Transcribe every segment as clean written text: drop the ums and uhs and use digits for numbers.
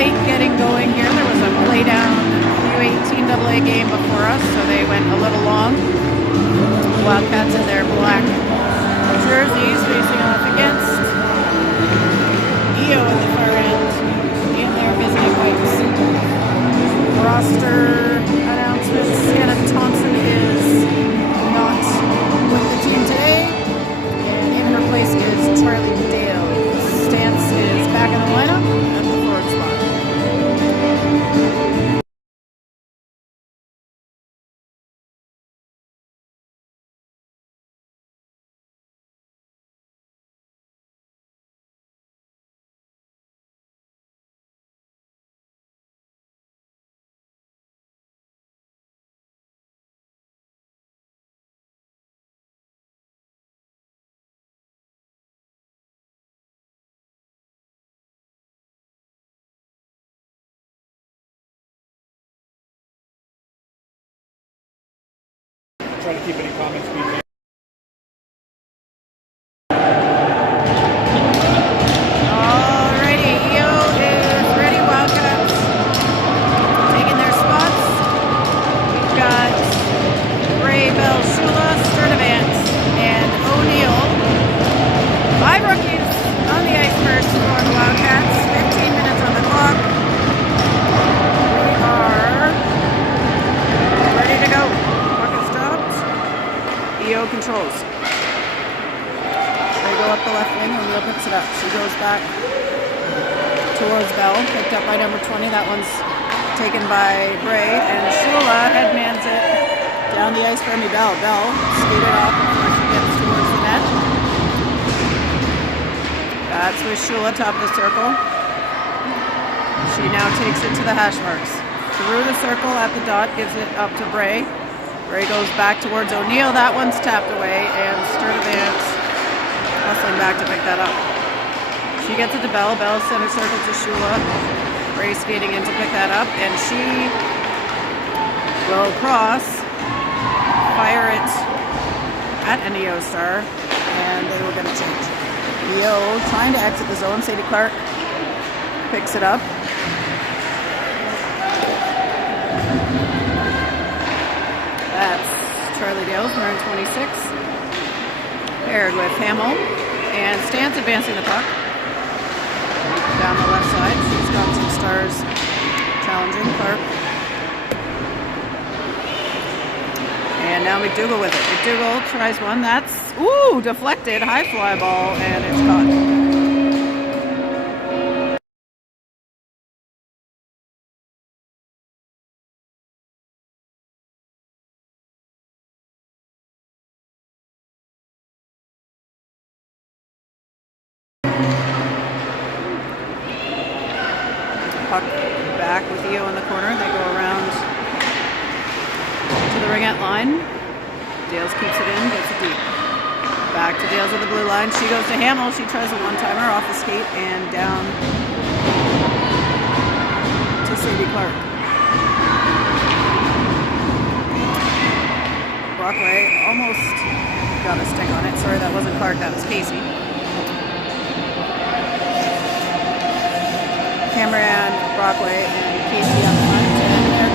late getting going here. There was a play down U18 AA game before us, so they went a little long. Wildcats in their black jerseys facing off against EO in the far end in their visiting whites. Roster announcements. Sienna Thompson is not with the team today, and in her place is Charlie Dale. Stance is back in the lineup at the forward spot. Try to keep any comments being Alrighty, EO is ready. Wildcats taking their spots. We've got Ray, Bell, Shula, Sturdivant, and O'Neill. 5 rookies on the ice first for the Wildcats. 15 minutes on the clock. We are ready to go. Puck is stopped. EO controls. They go up the left wing, O'Neill picks it up. She goes back towards Bell, picked up by number 20. That one's taken by Bray, and Shula headmans it down the ice for me. Bell skated off before she gets towards the net. That's with Shula, top of the circle. She now takes it to the hash marks. Through the circle at the dot, gives it up to Bray. Bray goes back towards O'Neill. That one's tapped away, and Sturdivant hustling back to pick that up. She gets it to Bell. Bell center circle to Shula. Bray skating in to pick that up, and she will cross, fire it at an EO star, and they will get a change. EO trying to exit the zone. Sadie Clark picks it up. That's Charlie Dales, wearing 26, paired with Hamill, and Stance advancing the puck down the left side. She's got some stars challenging Clark. And now McDougall with it. McDougall tries one. That's, deflected. High fly ball, and it's caught. Puck back with EO in the corner. They go around to the ringette line. Dales keeps it in, gets it deep. Back to Dales with the blue line. She goes to Hamill. She tries a one-timer off the skate and down to Sadie Clark. Brockway almost got a stick on it. Sorry, that wasn't Clark, that was Casey. Cameron, Brockway, and Casey up front, and there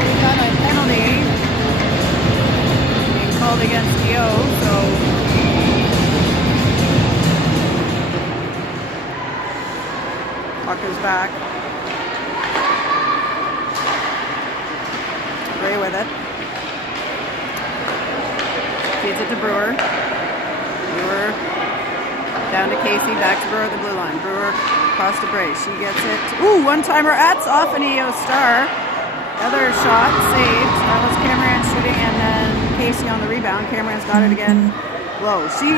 we got a penalty being called against EO, so puck is back. Ray with it. Feeds it to Brewer. Brewer down to Casey, back to Brewer, the blue line. Brewer across to Bray. She gets it. One-timer. That's off an EO star. Other shot saved. That was Cameron shooting, and then Casey on the rebound. Cameron's got it again low. She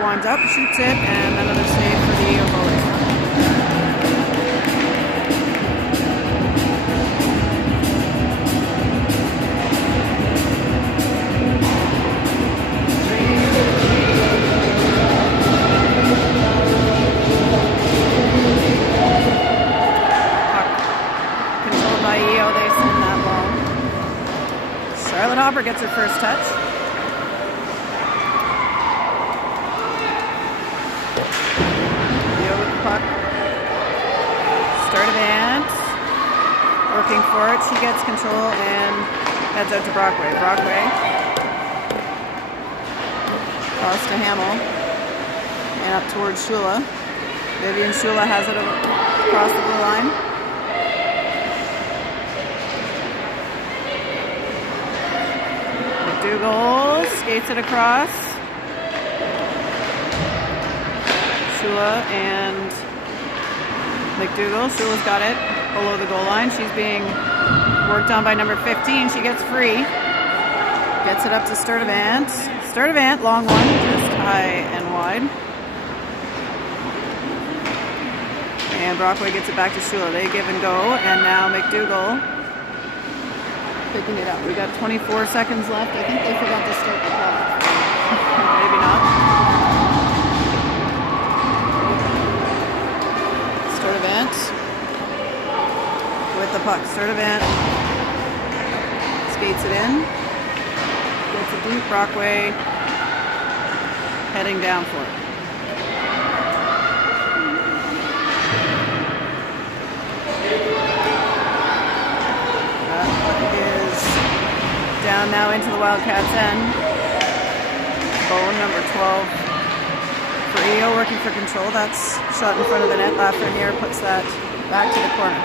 winds up, shoots it, and another save for the EO goalie. Hopper gets her first touch. Leo with the puck. Sturdivant. Working for it. She gets control and heads out to Brockway. Brockway. Toss to Hamill. And up towards Shula. Vivian Shula has it across the blue line. McDougall skates it across. Shula and McDougall. Shula's got it below the goal line. She's being worked on by number 15. She gets free. Gets it up to Sturdivant. Sturdivant, long one, just high and wide. And Brockway gets it back to Shula. They give and go. And now McDougall picking it up. We got 24 seconds left. I think they forgot to start the clock. Maybe not. Sturdivant with the puck. Sturdivant skates it in. Gets it deep. Brockway heading down for it. Down now into the Wildcats' end. Bone, number 12 for EO, working for control. That's shot in front of the net. Lafreniere puts that back to the corner.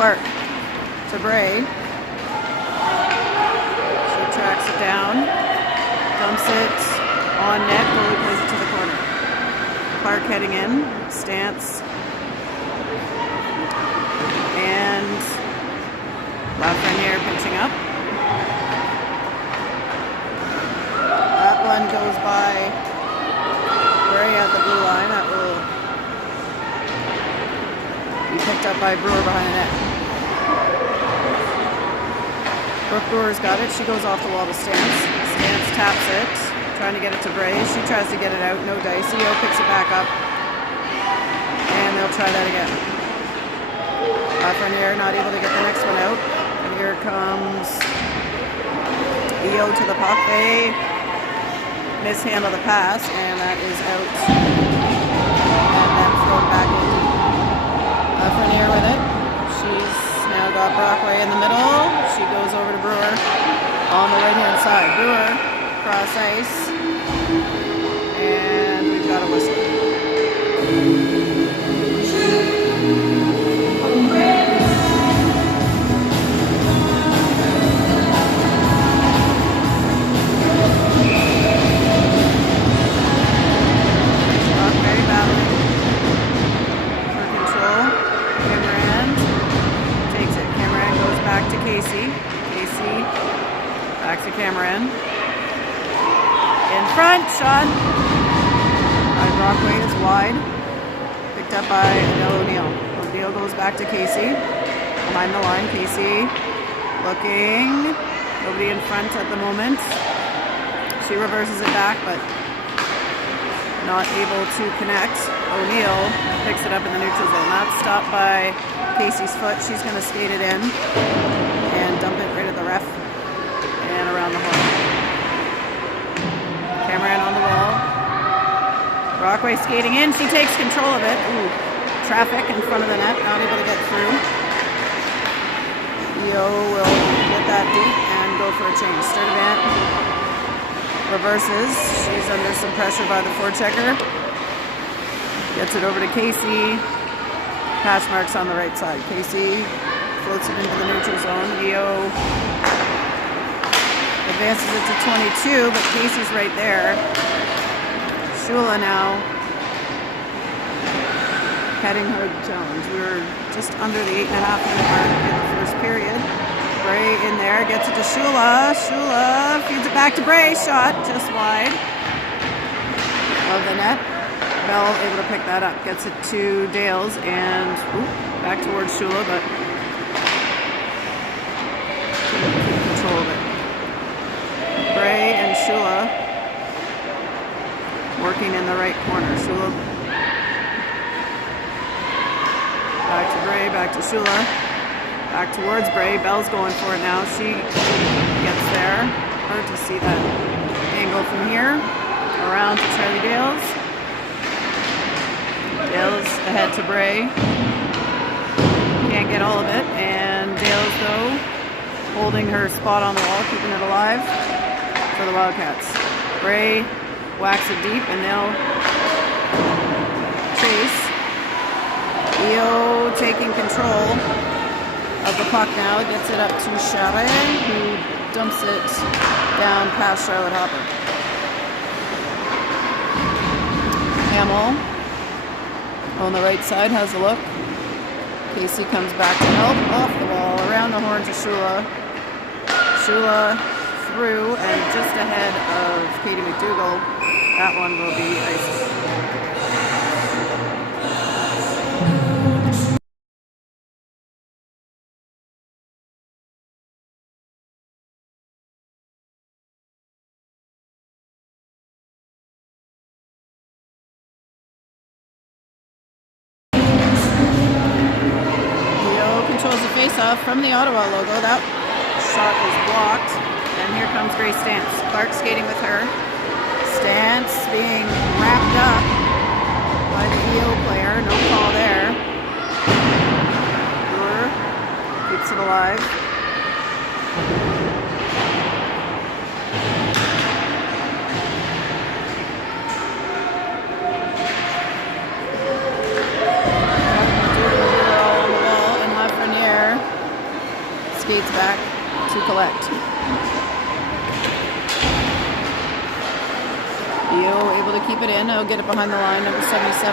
Clark to Bray. She tracks it down. Dumps it on net. Goalie plays it to the corner. Clark heading in. Stance. And Lafreniere pitching up. That one goes by Bray at the blue line. That will be picked up by Brewer behind the net. Brooke Brewer's got it. She goes off the wall to Stance. Stance taps it, trying to get it to Bray. She tries to get it out. No dice. EO picks it back up. And they'll try that again. Lafreniere not able to get the next one out. Here comes EO to the puck. They mishandle the pass, and that is out. And then thrown back in. Lafreniere with it. She's now got Brockway in the middle. She goes over to Brewer on the right-hand side. Brewer cross ice. And we've got a whistle. Casey. Casey back to Cameron. In front, shot by Brockway is wide. Picked up by Adele O'Neill. O'Neill goes back to Casey. Behind the line, Casey looking. Nobody in front at the moment. She reverses it back, but not able to connect. O'Neill picks it up in the neutral zone. That's stopped by Casey's foot. She's going to skate it in and dump it right at the ref and around the horn. Cameron on the wall. Brockway skating in. She takes control of it. Ooh, traffic in front of the net. Not able to get through. EO will get that deep and go for a change. Sturdivant reverses. She's under some pressure by the forechecker. Gets it over to Casey. Patch marks on the right side. Casey floats it into the neutral zone. EO advances it to 22, but Casey's right there. Shula now heading her challenge. We were just under the 8.5-minute mark in the first period. Bray in there, gets it to Shula. Shula feeds it back to Bray. Shot just wide of the net. Bell able to pick that up. Gets it to Dales and back towards Shula, but couldn't keep control of it. Bray and Shula working in the right corner. Shula back to Bray, back to Shula, back towards Bray. Bell's going for it now. She gets there. Hard to see that angle from here. Around to Charlie Dales. Dale's ahead to Bray. Can't get all of it, and Dale's though holding her spot on the wall, keeping it alive for the Wildcats. Bray whacks it deep, and they'll chase. EO taking control of the puck now, gets it up to Charest, who dumps it down past Charlotte Hopper. Hamill on the right side has a look. Casey comes back to help, off the wall, around the horn to Shula. Shula through, and just ahead of Katie McDougall. That one will be icing. Controls the face-off from the Ottawa logo. That shot is blocked, and here comes Grace Stantz. Clark skating with her. Stantz being wrapped up by the EO player. No call there. Brewer keeps it alive. Skates back to collect. EO able to keep it in. He'll get it behind the line, number 77.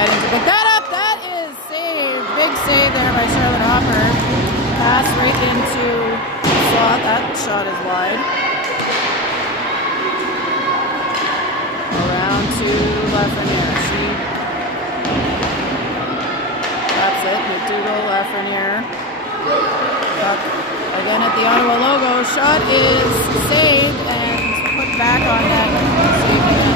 Heading to pick that up. That is saved. Big save there by Charlotte Hopper. Pass right into the slot. That shot is wide. Around to Lafreniere. She that's it. McDougall, Lafreniere. Again at the Ottawa logo. Shot is saved and put back on net. Saved again.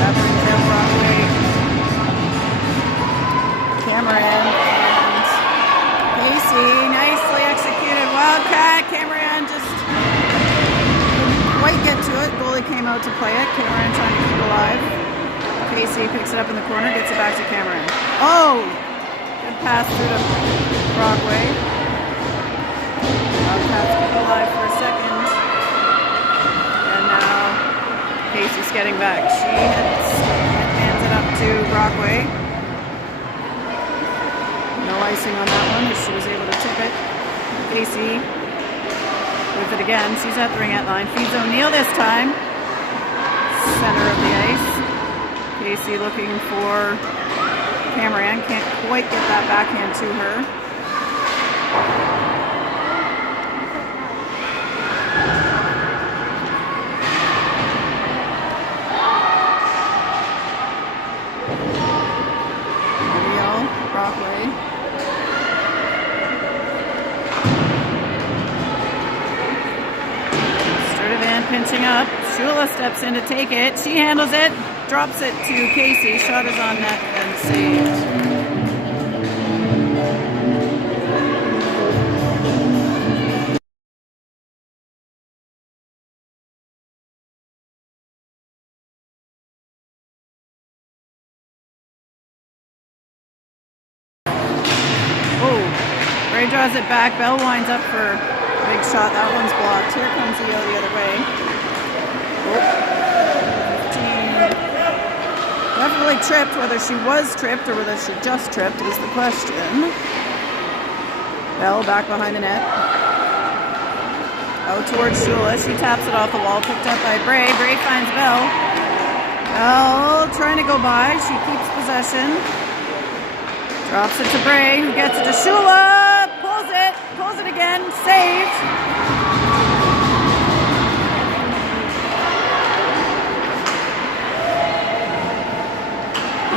That brings in Broadway. Cameron and Casey. Nicely executed Wildcat. Cameron just quite get to it. Goalie came out to play it. Cameron trying to keep alive. Casey picks it up in the corner, gets it back to Cameron. Oh! Good pass through to Brockway. Wildcats keep alive for a second. And now Casey's getting back. She hands it up to Brockway. No icing on that one as she was able to tip it. Casey with it again. She's at the ringette line. Feeds O'Neill this time. Center of the ice. Casey looking for Cameron. Can't quite get that backhand to her. O'Neill, Brockway. Pinching up. Shula steps in to take it. She handles it. Drops it to Casey. Shot is on net and saved. Oh, Ray draws it back. Bell winds up for big shot. That one's blocked. Here comes EO the other way. Definitely tripped. Whether she was tripped or whether she just tripped is the question. Bell back behind the net. Out towards Shula. She taps it off the wall. Picked up by Bray. Bray finds Bell. Bell trying to go by. She keeps possession. Drops it to Bray, who gets it to Shula. Pulls it again. Saved.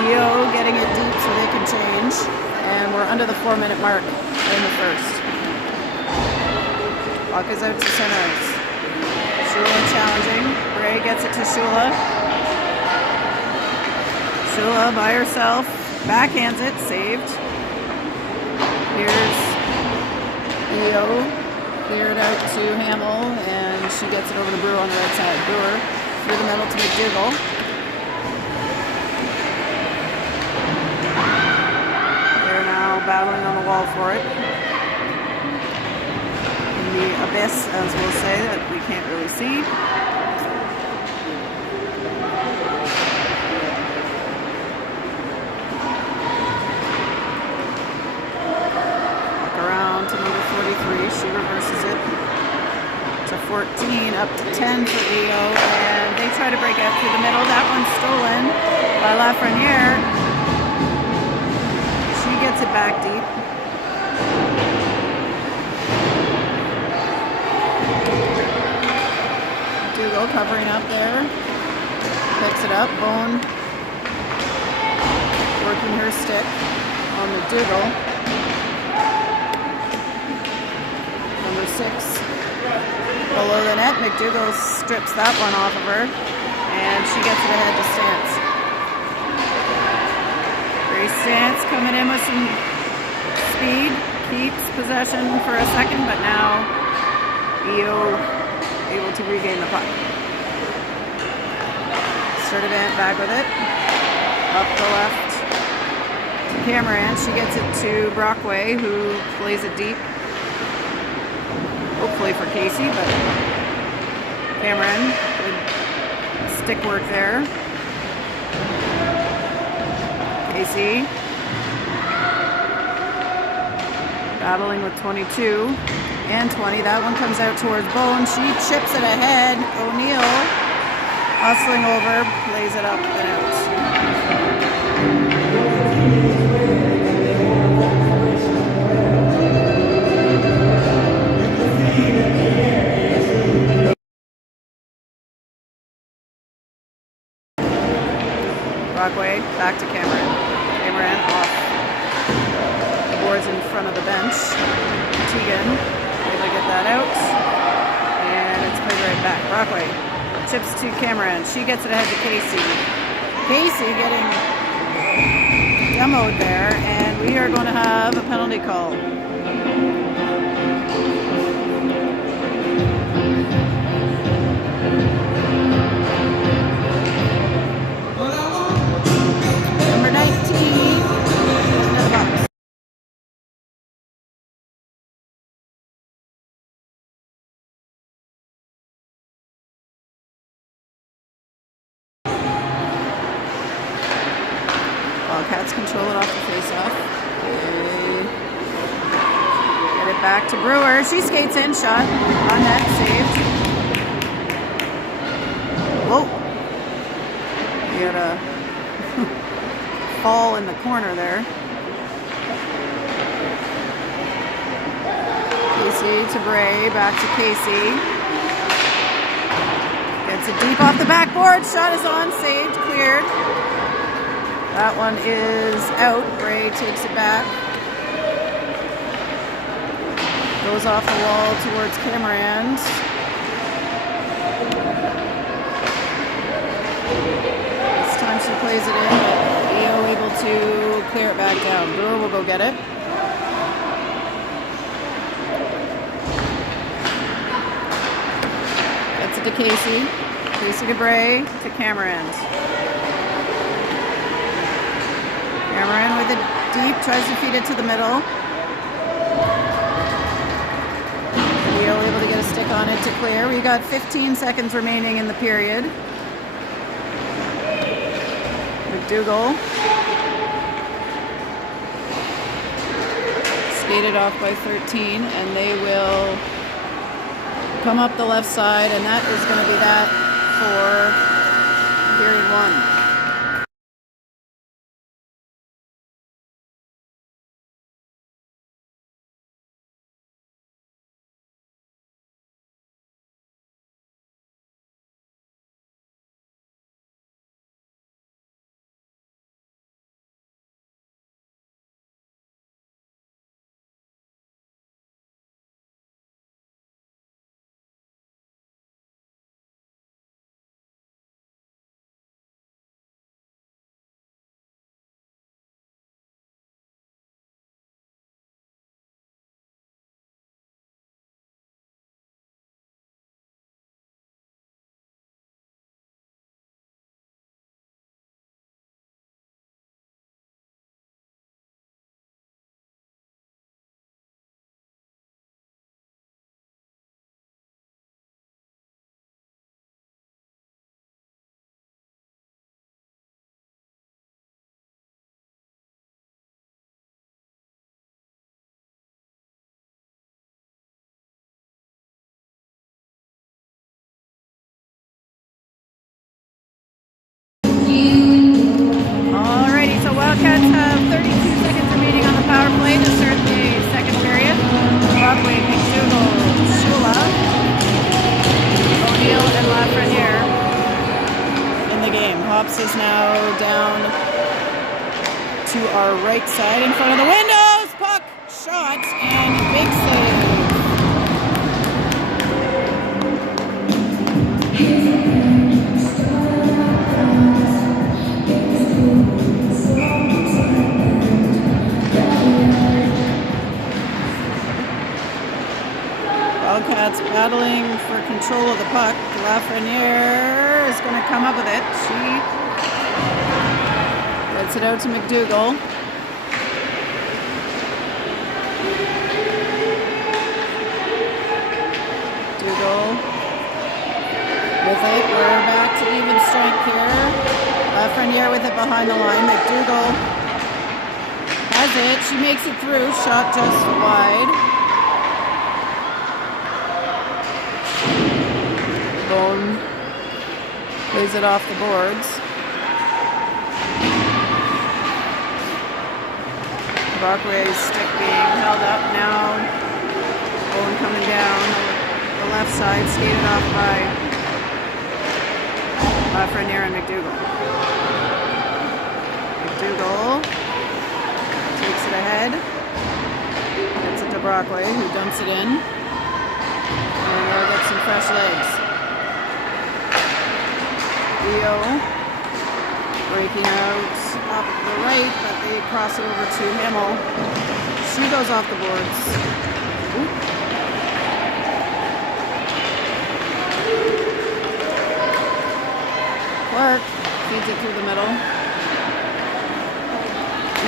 EO getting it deep so they can change. And we're under the 4-minute mark in the first. Puck is out to center ice. Shula challenging. Bray gets it to Shula. Shula by herself. Backhands it. Saved. Here's EO. Cleared out to Hamill, and she gets it over to Brewer on the right side. Brewer through the middle to McDougall. They're now battling on the wall for it. In the abyss, as we'll say, that we can't really see. To number 43, she reverses it to 14, up to 10 for EO, and they try to break out through the middle. That one's stolen by Lafreniere. She gets it back deep. Dougal covering up there, picks it up. Bone working her stick on the Dougal. Number 6 below the net. McDougall strips that one off of her, and she gets it ahead to Stance. Grace Stance coming in with some speed, keeps possession for a second, but now EO able to regain the puck. Sturdivant back with it, up the left to Cameron. She gets it to Brockway, who plays it deep. Hopefully for Casey, but Cameron, good stick work there. Casey battling with 22 and 20. That one comes out towards Bone. She chips it ahead. O'Neill hustling over, plays it up and out. Brockway back to Cameron. Cameron off the boards in front of the bench. Tegan able to get that out, and it's played right back. Brockway chips to Cameron. She gets it ahead to Casey. Casey getting demoed there, and we are going to have a penalty call. Cats control it off the face-off. Get it back to Brewer. She skates in, shot on net, saved. Whoa! He had a fall in the corner there. Casey to Bray, back to Casey. Gets it deep off the backboard. Shot is on, saved, cleared. That one is out. Bray takes it back. Goes off the wall towards Cameron. This time she plays it in, but EO able to clear it back down. Brewer will go get it. Gets it to Casey. Casey to Bray, to Cameron. Cameron with it deep, tries to feed it to the middle. EO able to get a stick on it to clear. We got 15 seconds remaining in the period. McDougall skated off by 13, and they will come up the left side, and that is going to be that for period 1. Hops is now down to our right side in front of the windows. Puck shot and big save. Wildcats battling for control of the puck. Lafreniere is going to come up with it. She gets it out to McDougall. McDougall with it. We're back to even strength here. Lafreniere with it behind the line. McDougall has it. She makes it through. Shot just wide. Bone plays it off the boards. Brockway's stick being held up now. Bone coming down the left side, skated off by Lafreniere and McDougall. McDougall takes it ahead. Gets it to Brockway, who dumps it in. And they'll get some fresh legs. Leo breaking out up the right, but they cross it over to Himmel. She goes off the boards. Ooh. Clark feeds it through the middle.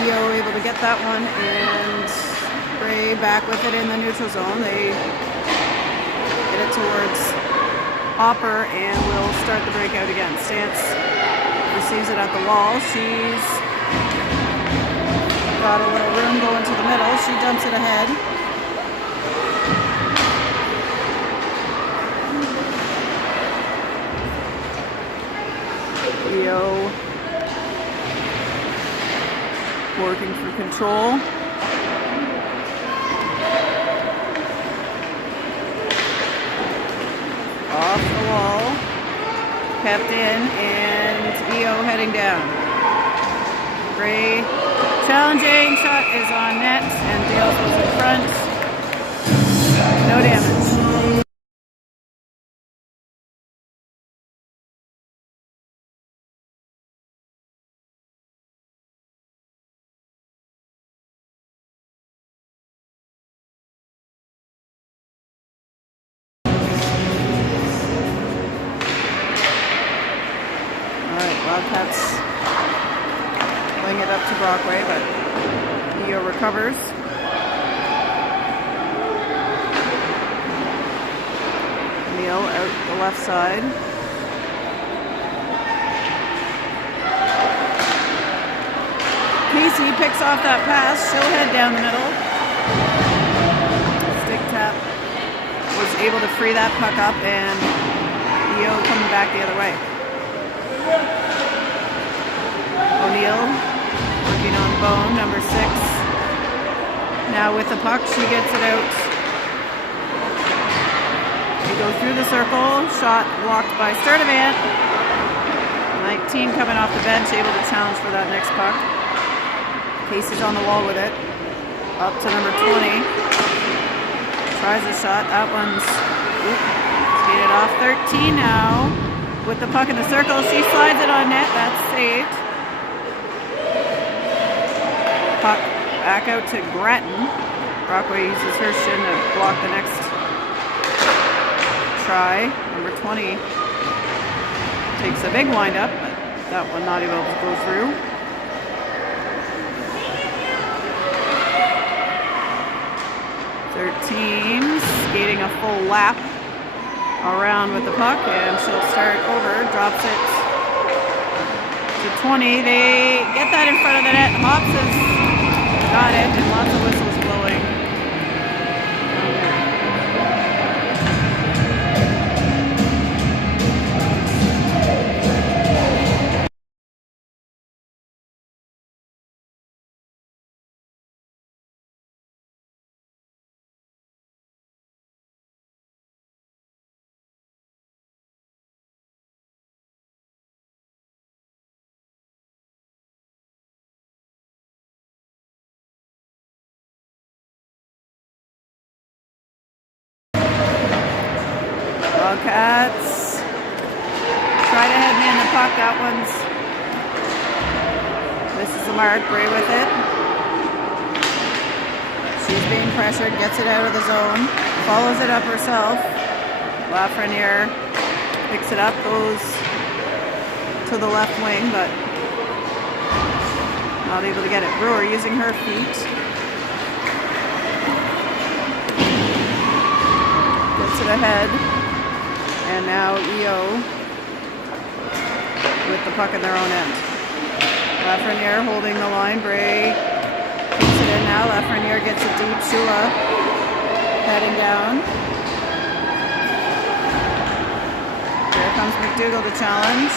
Leo able to get that one, and Gray back with it in the neutral zone. They get it towards Hopper and will start the breakout again. Stance receives it at the wall. She's got a little room going to the middle. She dumps it ahead. Leo working for control. Off the wall, kept in, and EO heading down. Gray challenging, shot is on net, and Dale goes in front. No damage. Wildcats playing it up to Brockway, but EO recovers. Neal out the left side. Casey picks off that pass. She'll head down the middle. Stick tap was able to free that puck up, and EO coming back the other way. O'Neill working on Bone, number 6. Now with the puck, she gets it out. They go through the circle. Shot blocked by Sturdivant. 19 coming off the bench, able to challenge for that next puck. Casey's on the wall with it. Up to number 20. Tries a shot. That one's skated off. 13 now. With the puck in the circle, she slides it on net. That's saved. Puck back out to Grattan. Brockway uses her shin to block the next try. Number 20 takes a big wind up, but that one not able to go through. Teams skating a full lap around with the puck, and she'll start over, drops it to 20. They get that in front of the net. Hops has got it, and lots of whistles. Wildcats try to headman the puck. That one's misses the mark. Bray with it. She's being pressured, gets it out of the zone, follows it up herself. Lafreniere picks it up, goes to the left wing, but not able to get it. Brewer using her feet. Gets it ahead. And now EO with the puck in their own end. Lafreniere holding the line. Bray keeps it in now. Lafreniere gets it deep. Shula heading down. Here comes McDougall to challenge.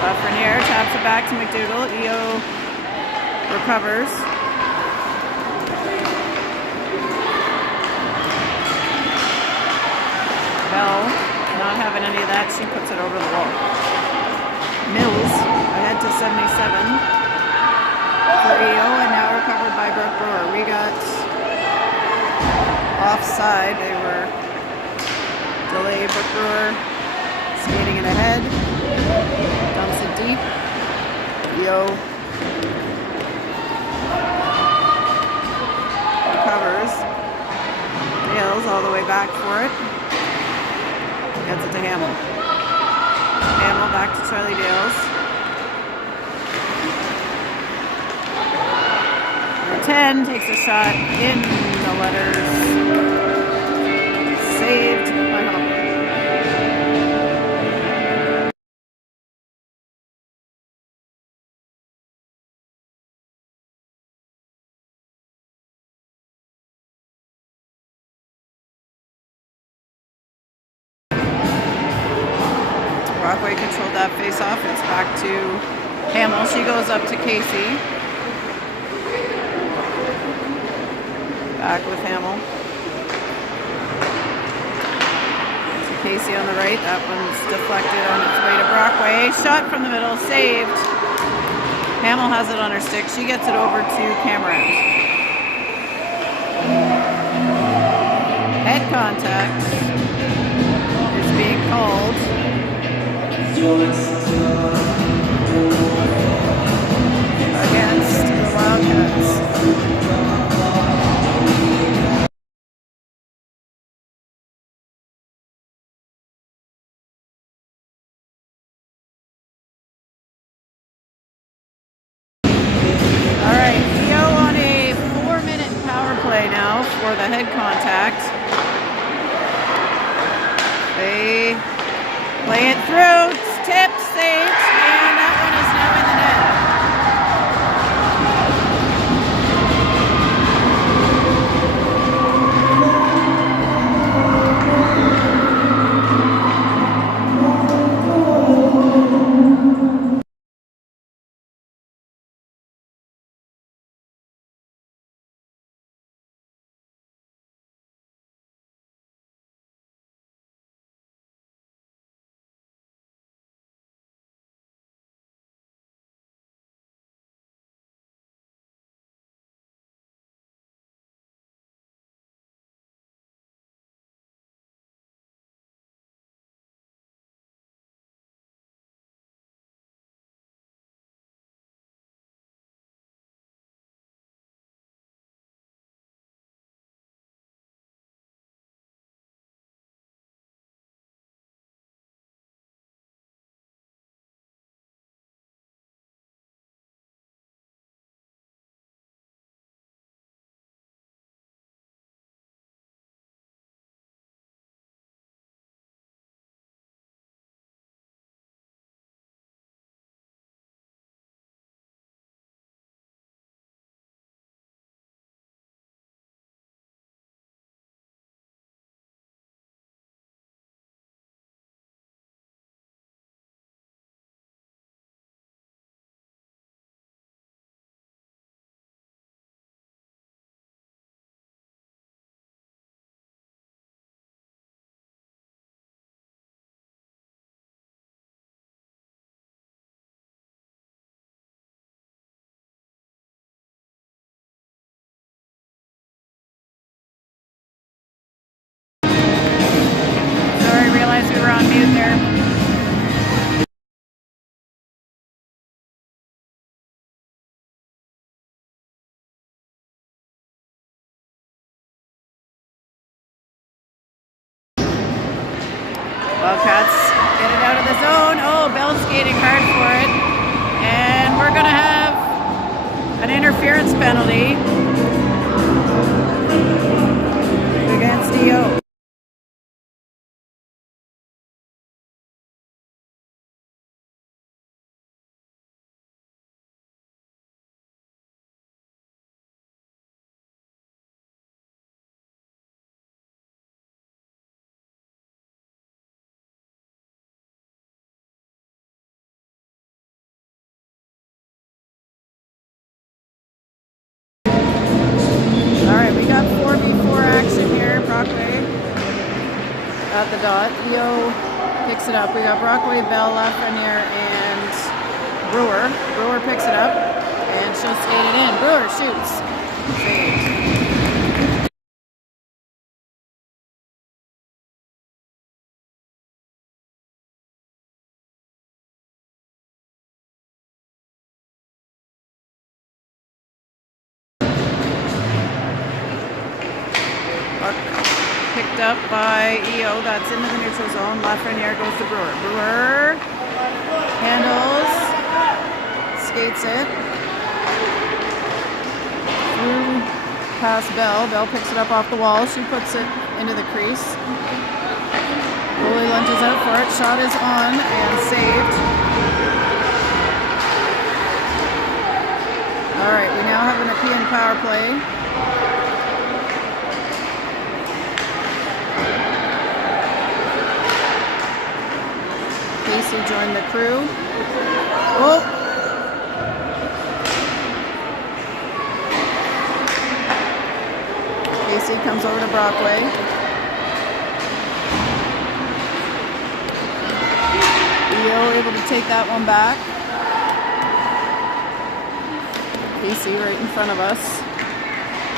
Lafreniere taps it back to McDougall. EO recovers. Bell not having any of that. She puts it over the wall. Mills ahead to 77 for EO, and now recovered by Brooke Brewer. We got offside. They were delayed. Brooke Brewer skating it ahead. Dumps it deep. EO recovers. Dales all the way back for it. Gets it to Hamill. Hamill back to Charlie Dales. Number 10 takes a shot in the letters. Saved by Hopper. Brockway controlled that face-off. It's back to Hamill. She goes up to Casey. Back with Hamill. To Casey on the right. That one's deflected on its way to Brockway. Shot from the middle. Saved. Hamill has it on her stick. She gets it over to Cameron. Head contact is being called against the Wildcats. All right, EO on a 4-minute power play now for the head contact. They play it through, tips, saved, and that one is now in the net. here. Wildcats get it out of the zone. Oh, Bell's skating hard for it. And we're going to have an interference penalty against EO. We got 4v4 action here. Brockway at the dot. EO picks it up. We got Brockway, Bell, Lafreniere, and Brewer. Brewer picks it up, and she'll skate it in. Brewer shoots. Saved. Picked up by EO. That's into the neutral zone. Lafreniere goes to Brewer. Brewer handles, skates it through past Bell. Bell picks it up off the wall. She puts it into the crease. Goalie lunges out for it. Shot is on and saved. All right, we now have a Nepean power play. Casey joined the crew. Oh! Casey comes over to Brockway. EO able to take that one back. Casey right in front of us.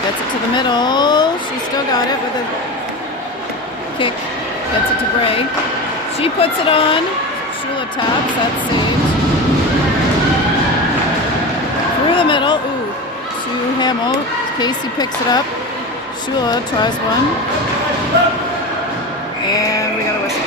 Gets it to the middle. She still got it with a kick. Gets it to Bray. She puts it on. Shula taps, that's saved. Through the middle, ooh, to Hamill. Casey picks it up. Shula tries one. And we got a whistle.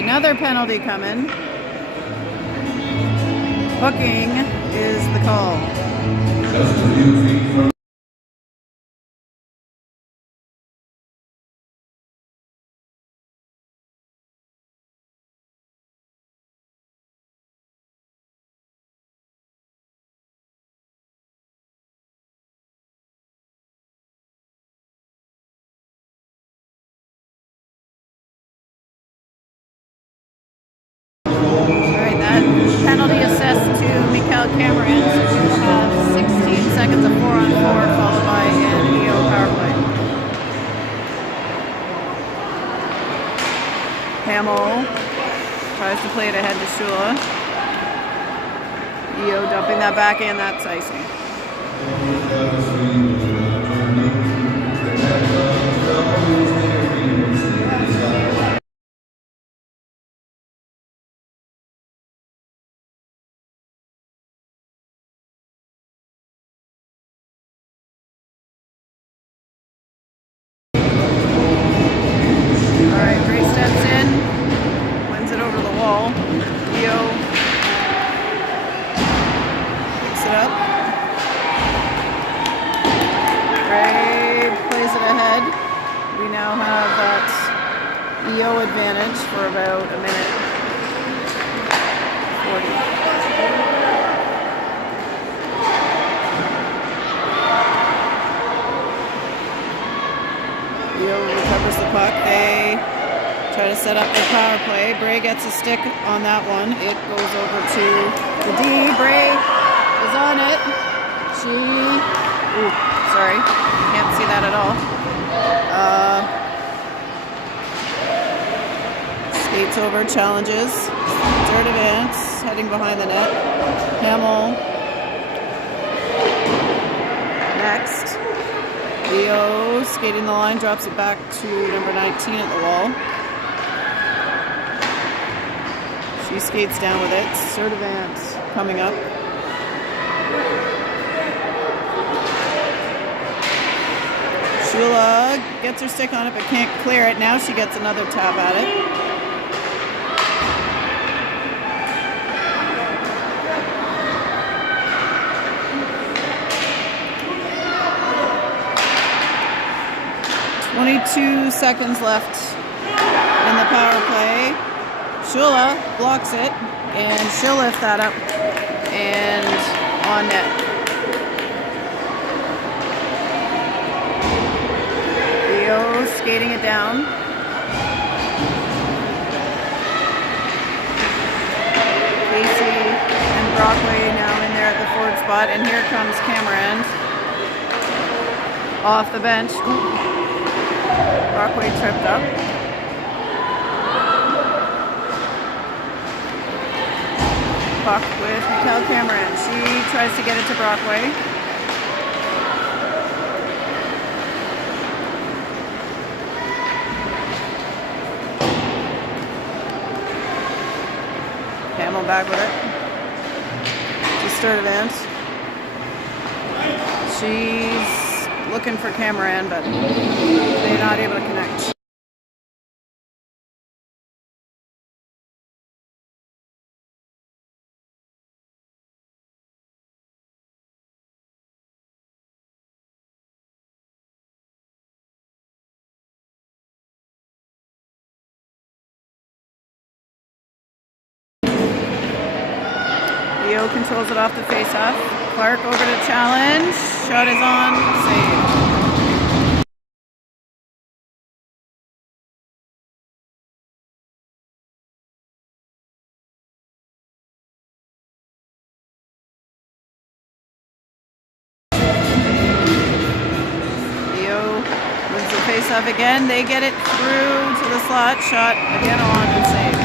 Another penalty coming. Hooking is the call. Penalty assessed to Mikael Cameron, so we will have 16 seconds of 4-on-4 followed by an EO power play. Hamill tries to play it ahead to Shula. EO dumping that back in, that's icing. EO advantage for about a minute 40. EO recovers the puck. They try to set up their power play. Bray gets a stick on that one. It goes over to the D. Bray is on it. Sorry, can't see that at all. Skates over, challenges. Third advance, heading behind the net. Hamill. Next. Leo skating the line, drops it back to number 19 at the wall. She skates down with it. Third advance coming up. Shula gets her stick on it but can't clear it. Now she gets another tap at it. .22 seconds left in the power play. Shula blocks it, and she'll lift that up and on net. Leo skating it down. Casey and Brockway now in there at the forward spot, and here comes Cameron off the bench. Brockway tripped up. Puck with Mikel Cameron. She tries to get it to Brockway. Hamill back with it. Just third advance. She's looking for Cameron, but they're not able to connect. Leo controls it off the faceoff. Clark over to challenge. Shot is on. Save. Face up again. They get it through to the slot. Shot again on and saved.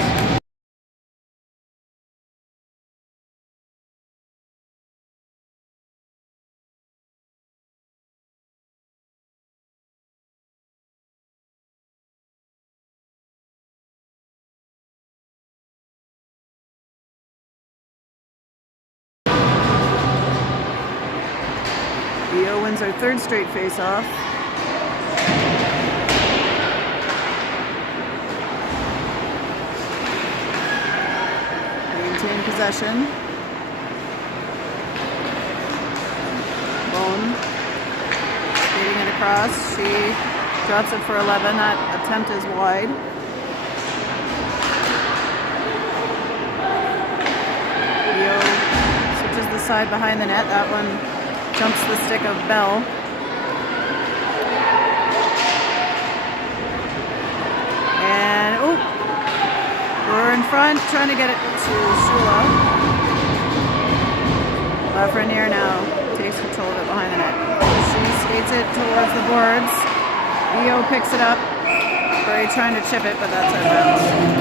Leo wins our third straight face-off. Maintain possession. Bone skating it across. She drops it for 11. That attempt is wide. Leo switches the side behind the net. That one jumps the stick of Bell. And, oh, we're in front, trying to get it to Shula. Lafreniere now takes control of it behind the net. She skates it towards the boards. Leo picks it up. Very trying to chip it, but that's out of bounds.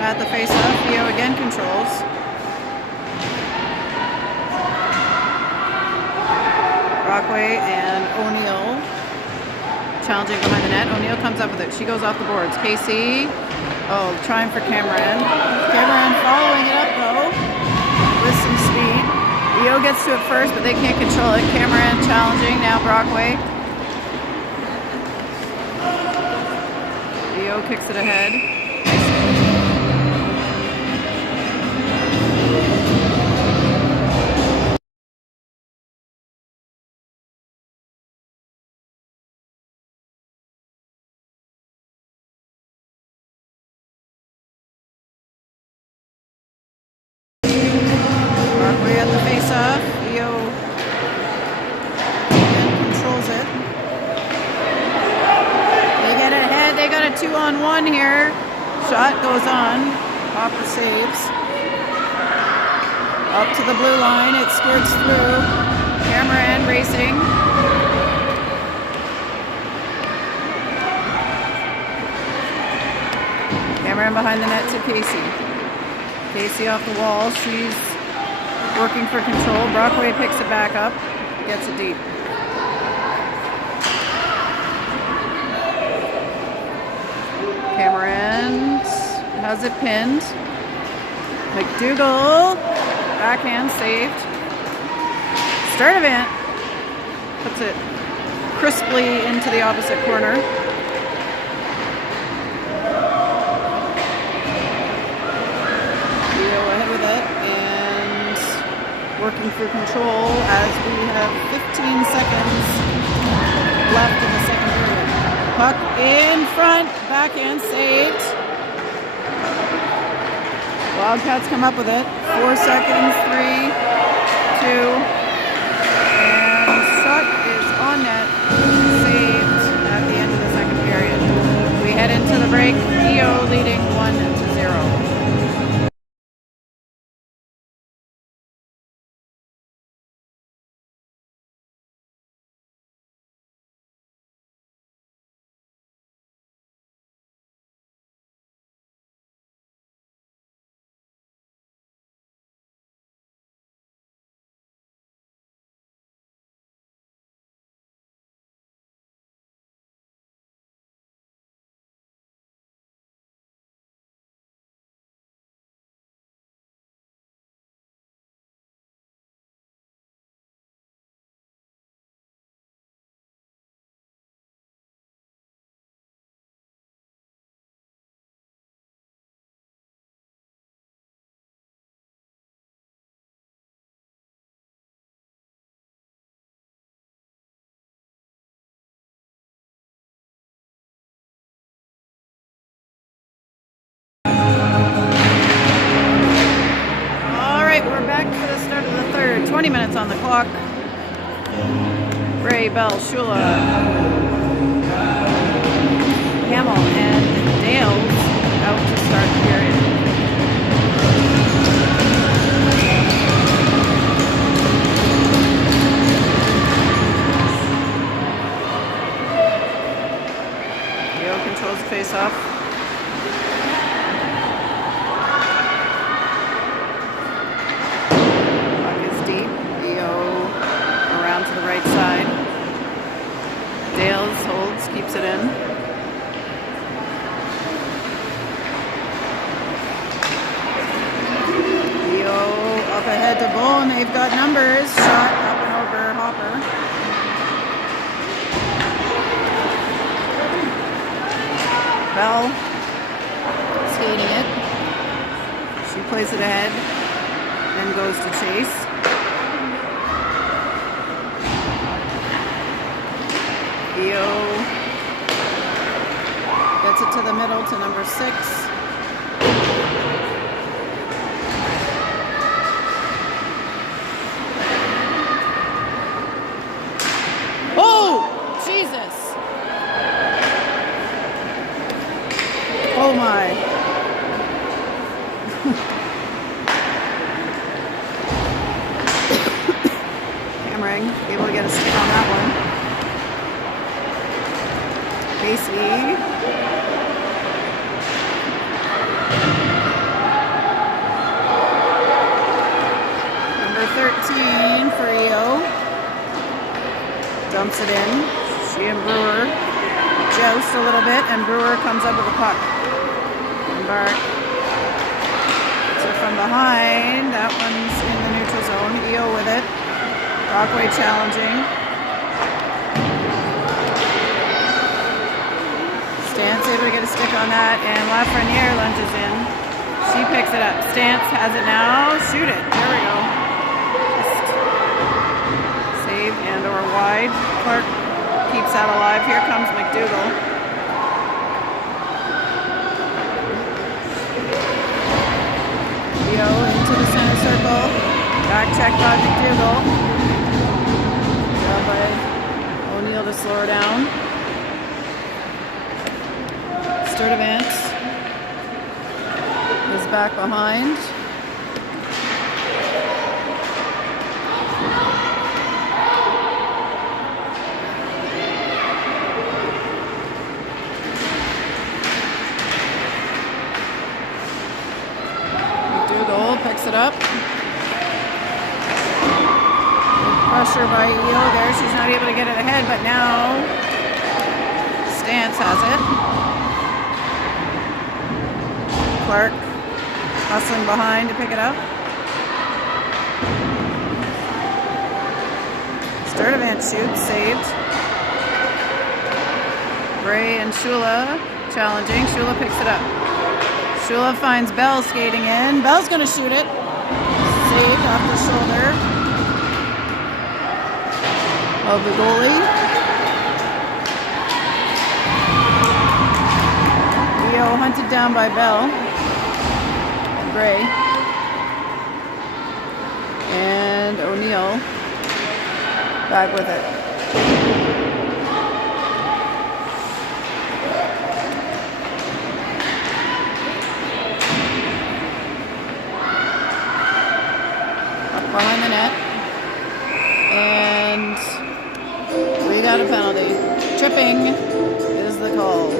At the face-off, Leo again controls. Brockway and O'Neill challenging behind the net. O'Neill comes up with it. She goes off the boards. Casey, trying for Cameron. Cameron following it up though with some speed. Leo gets to it first, but they can't control it. Cameron challenging, now Brockway. Leo kicks it ahead. Dot goes on. Hopper saves. Up to the blue line. It skirts through. Cameron racing. Cameron behind the net to Casey. Casey off the wall. She's working for control. Brockway picks it back up. Gets it deep. Cameron has it pinned. McDougall, backhand saved. Sturdivant puts it crisply into the opposite corner. Leo ahead with it and working for control as we have 15 seconds left in the second period. Puck in front, backhand saved. Wildcats come up with it. 4 seconds, 3, 2, and shot is on net. Saved at the end of the second period. We head into the break. EO leading 1-0. We're back for the start of the third. 20 minutes on the clock. Ray, Bell, Shula, Hamill, and Dale out to start the period. Leo controls the face-off. To the right side. Dales holds, keeps it in. Leo up ahead to Bull, and they've got numbers. Shot up and over Hopper. Bell skating it. She plays it ahead, then goes to chase. Leo gets it to the middle to number 6. Oh, Jesus. Oh my. Cameron able to get a stick on that one. Casey. Number 13 for EO. Dumps it in. She and Brewer joust a little bit, and Brewer comes up with a puck. Embark. Gets her from behind. That one's in the neutral zone. EO with it. Brockway challenging. Stance able to get a stick on that, and Lafreniere lunges in. She picks it up. Stance has it now. Shoot it. There we go. Just saved and or wide. Clark keeps that alive. Here comes McDougall. Leo into the center circle. Back check by McDougall. Job by O'Neill to slow her down. Sturdivant back behind. Dougal picks it up. Pressure by Eo there. She's not able to get it ahead, but now Stance has it. Clark hustling behind to pick it up. Sturdivant shoots, saved. Bray and Shula challenging. Shula picks it up. Shula finds Bell skating in. Bell's gonna shoot it. Saved off the shoulder of the goalie. Leo hunted down by Bell and Gray. And O'Neill back with it. Up behind the net. And we got a penalty. Tripping is the call.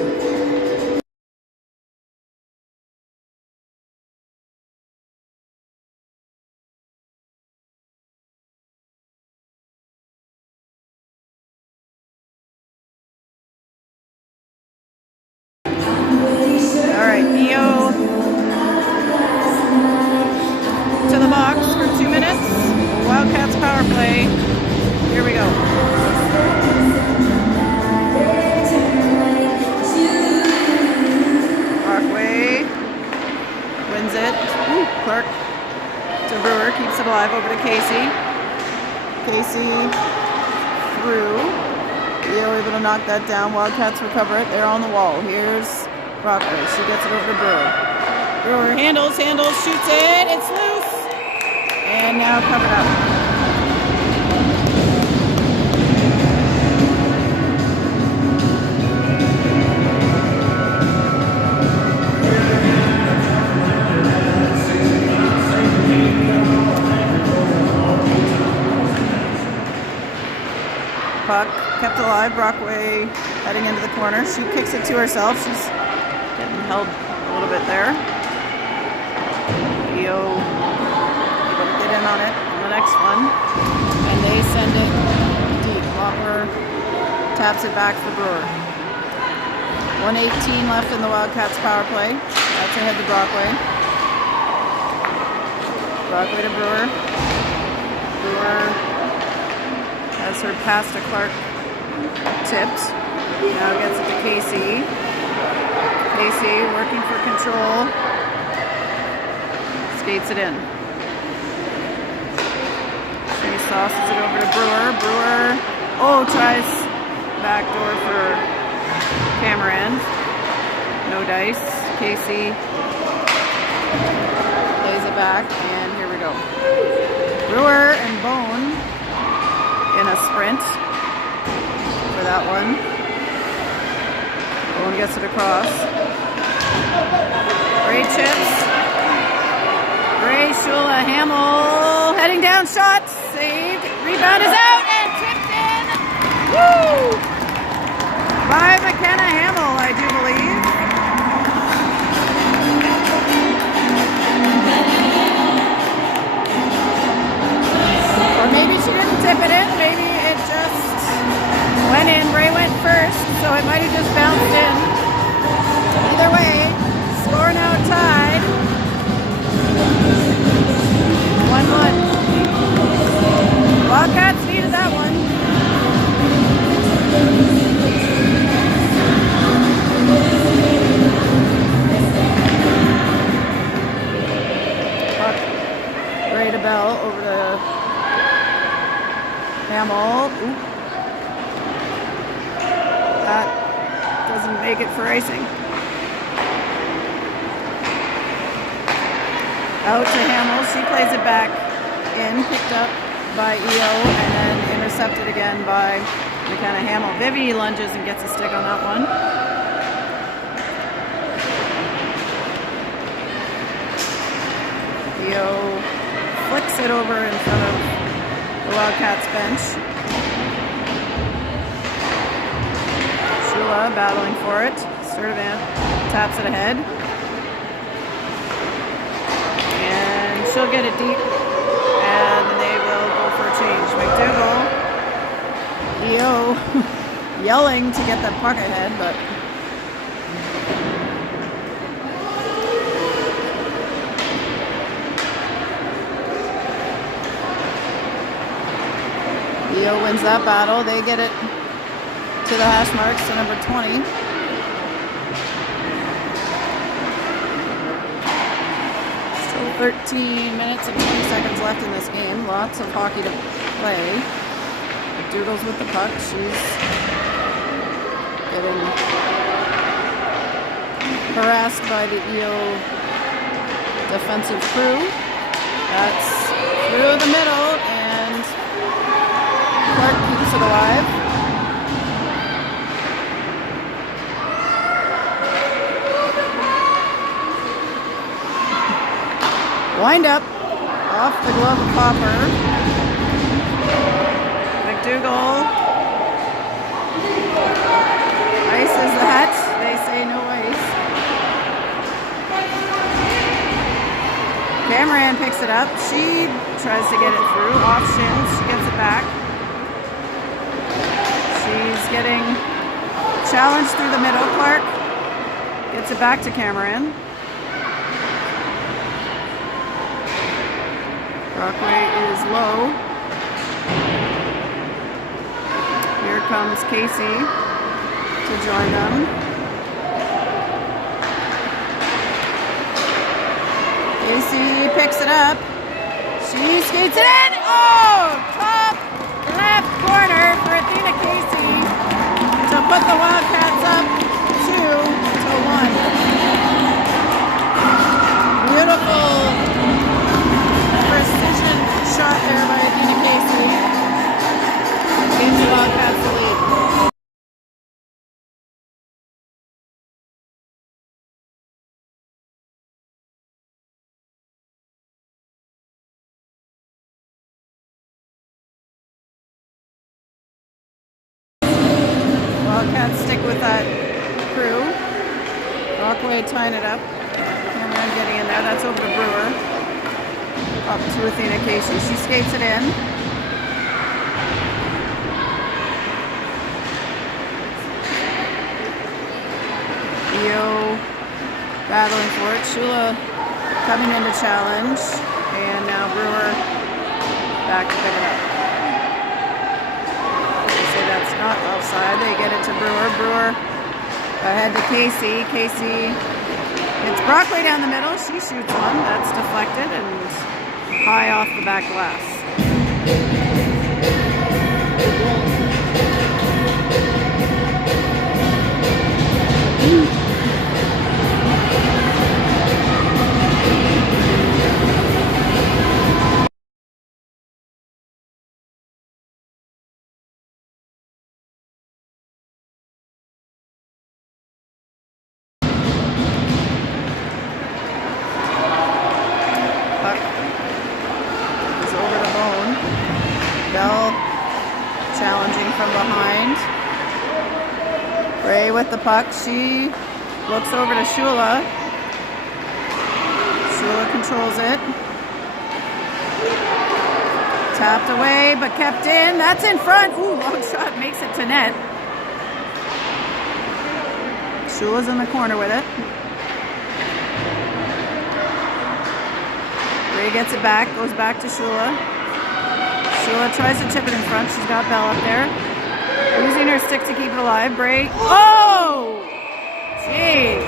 All right, Neo to the box for 2 minutes. Wildcats power play. Here we go. Brockway wins it. Ooh, Clark to Brewer, keeps it alive over to Casey. Casey through. Leo able to knock that down. Wildcats recover it. They're on the wall. Here's Brockway. She gets it over to Brewer. Brewer handles, shoots it. It's loose. And now covered up. Puck kept alive. Brockway heading into the corner. She kicks it to herself. She's getting held a little bit there. Leo able to get in on it on the next one. And they send it deep. Lopper taps it back for Brewer. 1:18 left in the Wildcats power play. That's ahead to Brockway. Brockway to Brewer. Brewer has her pass to Clark tipped. Now gets it to Casey. Casey working for control. Skates it in. She sauces it over to Brewer. Brewer, tries backdoor for Cameron. No dice. Casey lays it back, and here we go. Brewer and Bone in a sprint for that one. Bone gets it across. Great chips. Gray, Shula, Hamill heading down, shot, saved. Rebound is out and tipped in. Woo! By McKenna Hamill, I do believe. Or maybe she didn't tip it in. Maybe it just went in. Ray went first, so it might have just bounced in. Either way, score now tied. 1-1. Wildcats needed that one. Ray to Bell over to Hamill. Ooh. That doesn't make it for icing. Out to Hamill. She plays it back in, picked up by EO, and then intercepted again by McKenna Hamill. Vivi lunges and gets a stick on that one. Eo flicks it over in front of the Wildcats bench. Shula battling for it. Sturdivant taps it ahead. And she'll get it deep. And they will go for a change. McDougall. Eo yelling to get that puck ahead, but Eo wins that battle. They get it to the hash marks to number 20. Still 13 minutes and 20 seconds left in this game. Lots of hockey to play. Doodles with the puck. She's getting harassed by the EO defensive crew. That's through the middle, and Clark keeps it alive. Wind up off the glove of Popper. McDougall ices that. They say no ice. Cameron picks it up. She tries to get it through. Off shins. She gets it back. She's getting challenged through the middle. Clark gets it back to Cameron. Brockway is low. Here comes Casey to join them. Casey picks it up. She skates it in. Oh! Top left corner for Athena Casey to put the Wildcats up 2-1. Beautiful precision shot there by Athena Casey. Gives the Wildcats the lead. Wildcats stick with that crew. Brockway tying it up. Cameron getting in there. That's over to Brewer. Up to Athena Casey. She skates it in. Eo battling for it. Shula coming in to challenge. And now Brewer back to pick it up. They say that's not offside. They get it to Brewer. Brewer ahead to Casey. Casey hits Brockway down the middle. She shoots one. That's deflected and high off the back glass. Challenging from behind. Ray with the puck. She looks over to Shula. Shula controls it. Tapped away, but kept in. That's in front. Ooh, long shot makes it to net. Shula's in the corner with it. Ray gets it back. Goes back to Shula. Shula tries to tip it in front. She's got Bell up there. Using her stick to keep it alive. Bray. Oh! Jeez.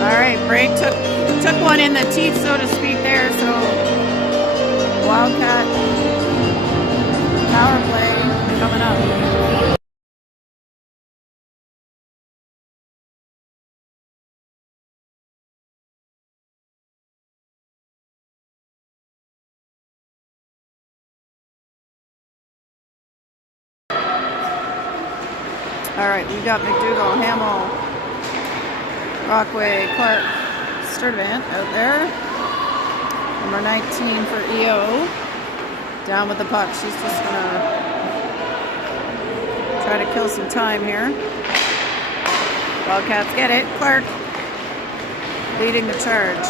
Alright, Bray took one in the teeth, so to speak, there. So, Wildcat power play coming up. All right, we got McDougall, Hamill, Rockway, Clark, Sturdivant out there. Number 19 for EO. Down with the puck. She's just gonna try to kill some time here. Wildcats get it. Clark leading the charge.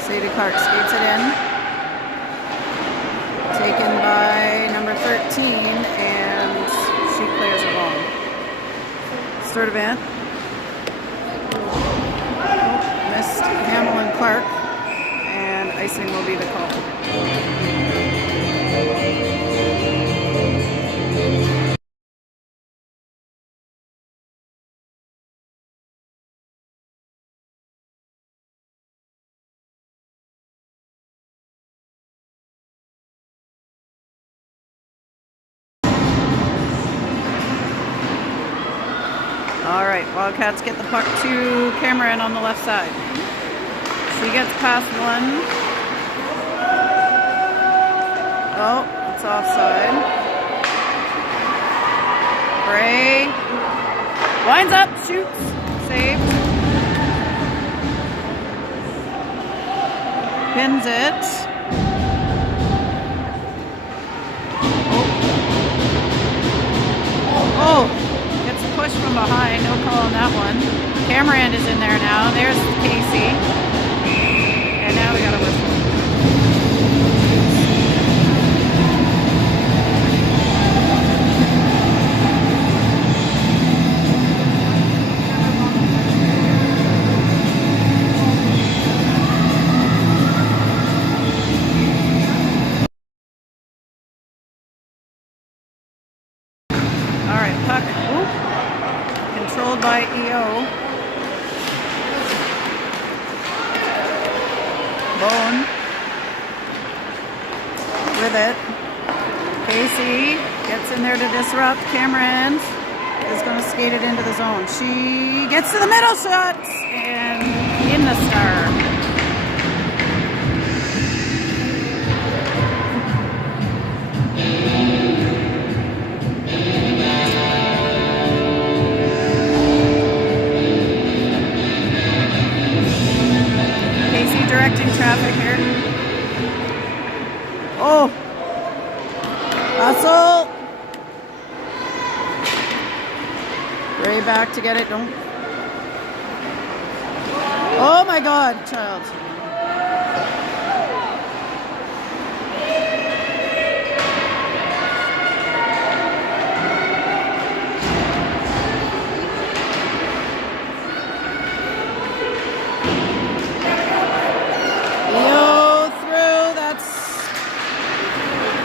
Sadie Clark skates it in. Taken by number 13, and she clears it long. Sturdivant. Missed Hamill and Clark, and icing will be the call. All right, Wildcats get the puck to Cameron on the left side. She gets past one. Oh, it's offside. Bray winds up, shoots, saved. Pins it. Oh, gets a push from behind. No call on that one. Cameron is in there now. There's Casey. And now we got a whistle. All right, puck. Oop. Controlled by EO. Bone with it. Casey gets in there to disrupt. Cameron is going to skate it into the zone. She gets to the middle shot and in the star. Directing traffic here. Oh! Hustle! Ray back to get it. Don't. Oh my God, child.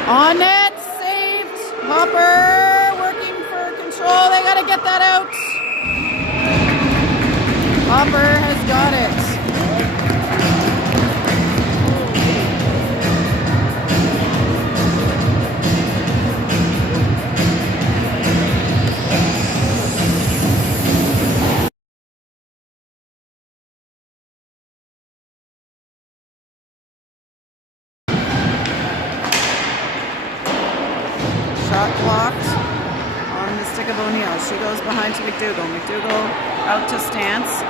On net, saved. Hopper working for control. They got to get that out. Hopper has got it. Shot blocked on the stick of O'Neill. She goes behind to McDougall. McDougall out to Stance.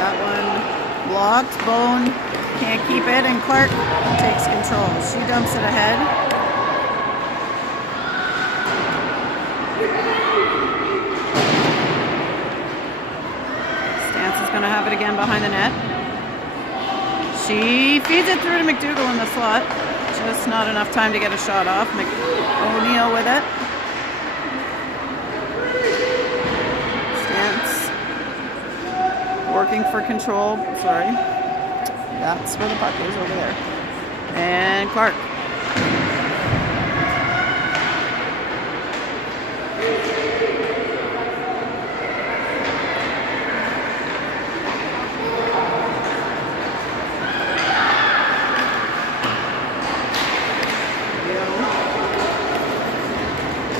That one blocked. Bone can't keep it, and Clark takes control. She dumps it ahead. Stance is going to have it again behind the net. She feeds it through to McDougall in the slot. Just not enough time to get a shot off. O'Neill with it. Stance working for control. Sorry. That's where the puck is, over there. And Clark.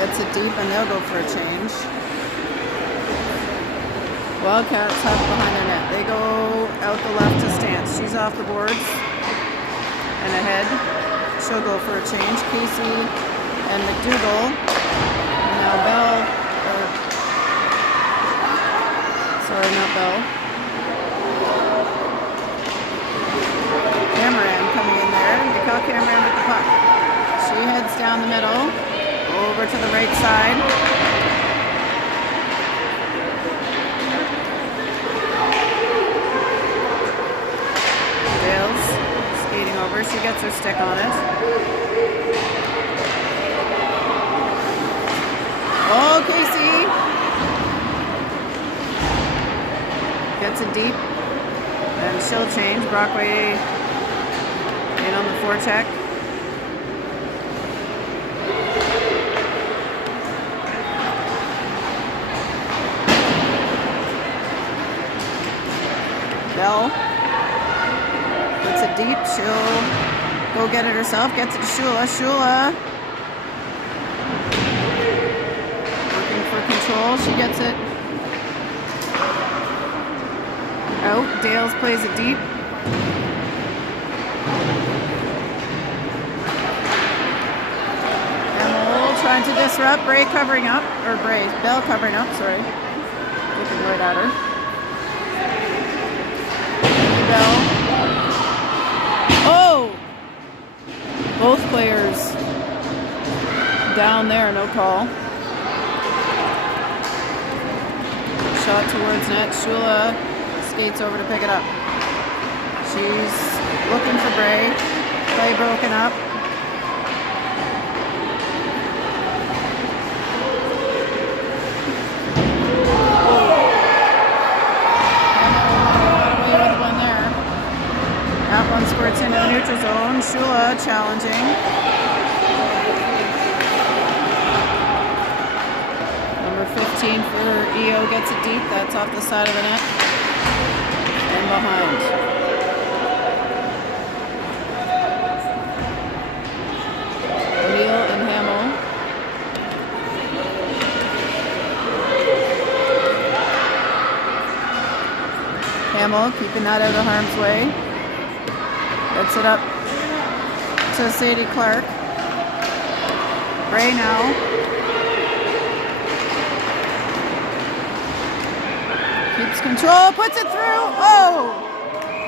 Gets it deep, and they'll go for a change. Wildcats have it behind their net. They go out the left to Stance. She's off the boards and ahead. She'll go for a change. Casey and McDougall. Now Bell, sorry, not Bell. Cameron coming in there. They caught Cameron with the puck. She heads down the middle, over to the right side. Dale's skating over. She gets her stick on it. Oh, Casey gets it deep, and she'll change. Brockway in on the forecheck. Bell gets it deep. She'll go get it herself. Gets it to Shula. Shula working for control. She gets it out. Dales plays it deep. Emil trying to disrupt. Bray covering up. Or Bell covering up, sorry. Looking right at her. Bell. Oh! Both players down there, no call. Shot towards net. Shula skates over to pick it up. She's looking for Bray. Play broken up. That one squirts into the neutral zone. Shula challenging. Number 15 for EO gets it deep. That's off the side of the net. And behind. O'Neill and Hamill. Hamill keeping that out of harm's way. Gets it up to Sadie Clark. Bray now. Keeps control, puts it through. Oh!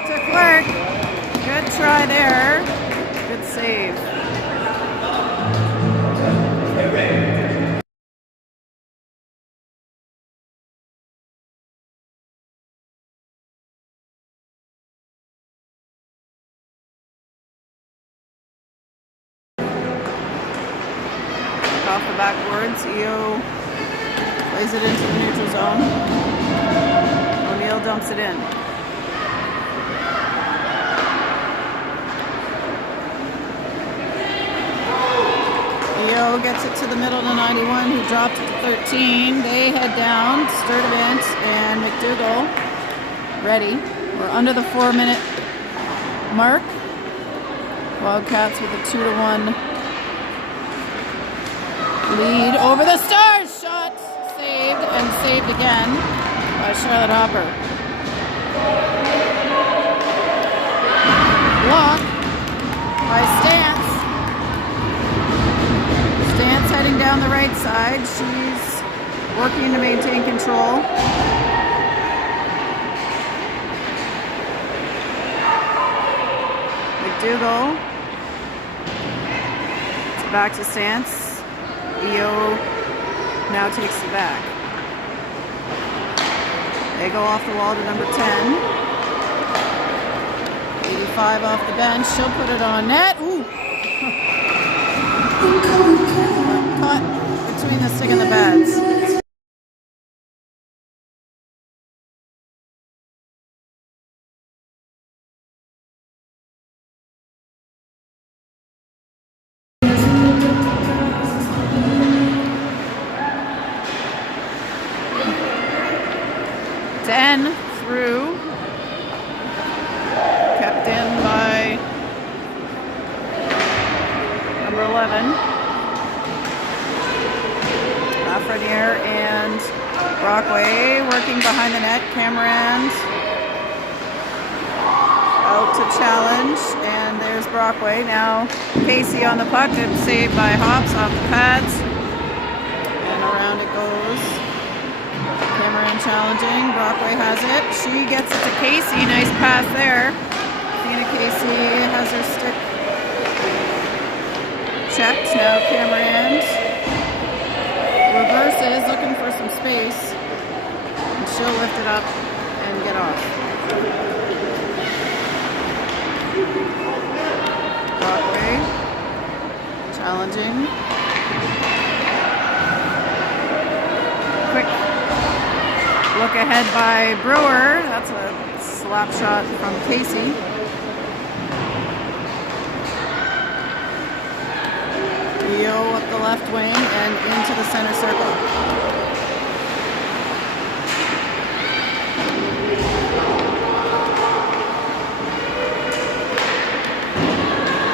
To Clark. Good try there. Good save. Off the backboards, EO plays it into the neutral zone. O'Neill dumps it in. EO gets it to the middle to 91, who dropped it to 13. They head down. Sturdivant and McDougall ready. We're under the 4-minute mark. Wildcats with a 2-1 lead over the Stars. Shot saved and saved again by Charlotte Hopper. Block by Stance. Stance heading down the right side. She's working to maintain control. McDougall. It's back to Stance. EO now takes it back. They go off the wall to number 10. 85 off the bench. She'll put it on net. Ooh! Caught between the stick and the pads. Through, kept in by number 11, Lafreniere and Brockway working behind the net. Cameron out to challenge, and there's Brockway. Now Casey on the puck and saved by Hops off the pads, and around it goes. Cameron challenging, Brockway has it. She gets it to Casey, nice pass there. Tina Casey has her stick checked. Now Cameron reverses, looking for some space, and she'll lift it up and get off. Brockway challenging. Quick look ahead by Brewer. That's a slap shot from Casey. Leo up the left wing and into the center circle.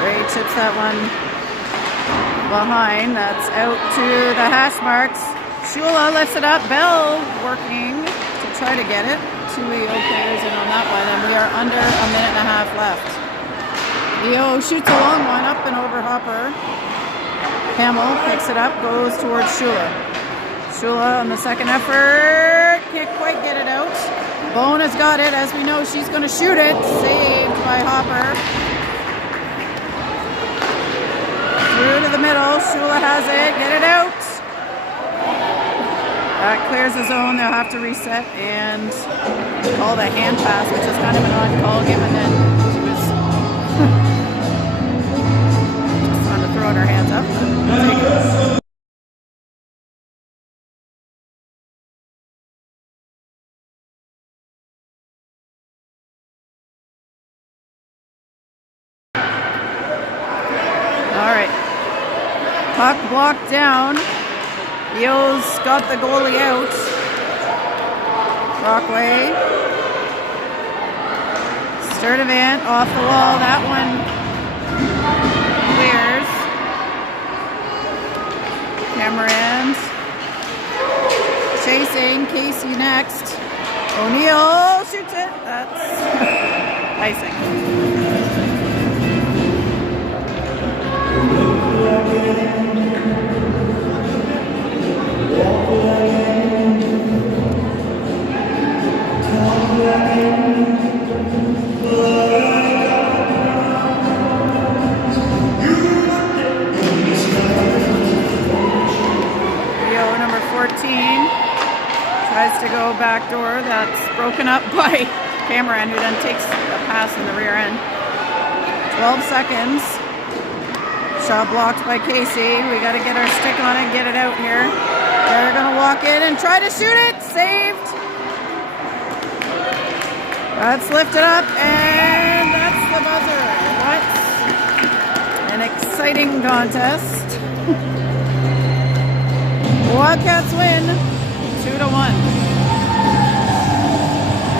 Ray chips that one behind. That's out to the hash marks. Shula lifts it up. Bell working to try to get it. Two EO players in on that one, and we are under a minute and a half left. EO shoots a long one up and over Hopper. Hamill picks it up, goes towards Shula. Shula on the second effort, can't quite get it out. Bone has got it, as we know she's going to shoot it. Saved by Hopper. Through to the middle, Shula has it, get it out. That clears the zone, they'll have to reset and call the hand pass, which is kind of an odd call given that she was just trying to throw her hands up. We'll take it. All right, puck blocked down. Eels got the goalie out. Brockway. Sturdivant off the wall. That one clears. Cameron chasing. Casey next. O'Neill shoots it. That's icing. Number 14 tries to go back door. That's broken up by Cameron, who then takes a pass in the rear end. 12 seconds. Shot blocked by Casey. We got to get our stick on it, get it out here. They're going to walk in and try to shoot it. Saved. That's lifted up, and that's the buzzer. What an exciting contest. Wildcats win 2-1.